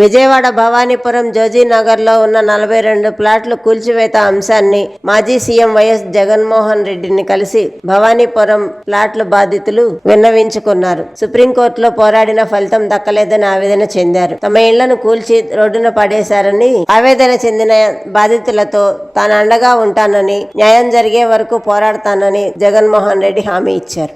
విజయవాడ భవానీపురం జోజీనగర్లో ఉన్న నలభై రెండు ప్లాట్లు కూల్చివేత అంశాన్ని మాజీ సీఎం వైఎస్ జగన్మోహన్ రెడ్డిని కలిసి భవానీపురం ప్లాట్ల బాధితులు విన్నవించుకున్నారు. సుప్రీంకోర్టులో పోరాడిన ఫలితం దక్కలేదని ఆవేదన చెందారు. తమ ఇళ్ళను కూల్చి రోడ్డున పడేశారని ఆవేదన చెందిన బాధితులతో తాను అండగా ఉంటానని న్యాయం జరిగే వరకు పోరాడతానని జగన్మోహన్ రెడ్డి హామీ ఇచ్చారు.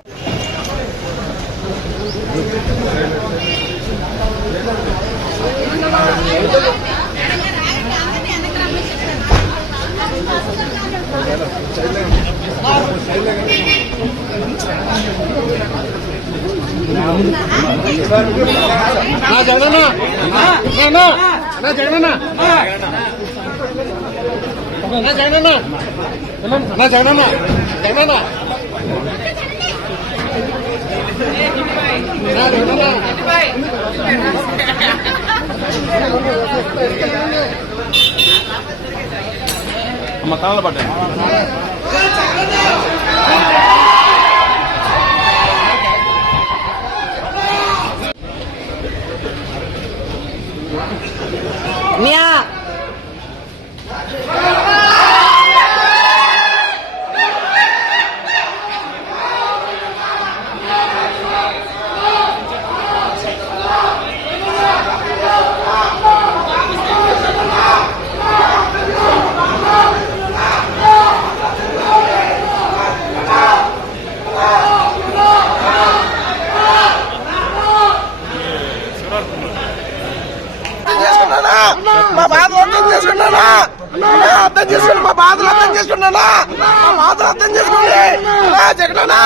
నా జగనన్న అన్న నా జగనన్న నా జగనన్న నా జగనన్న జగనన్న నా జగనన్న நம்ம தாளப்பாட்டு மியா చేసుకున్నానా? మా బాధలు అర్థం చేసుకున్నానా? అర్థం చేసుకుని మా బాధలు అర్థం చేసుకున్నానా? మా బాధలు అర్థం చేసుకోండి జగనన్నా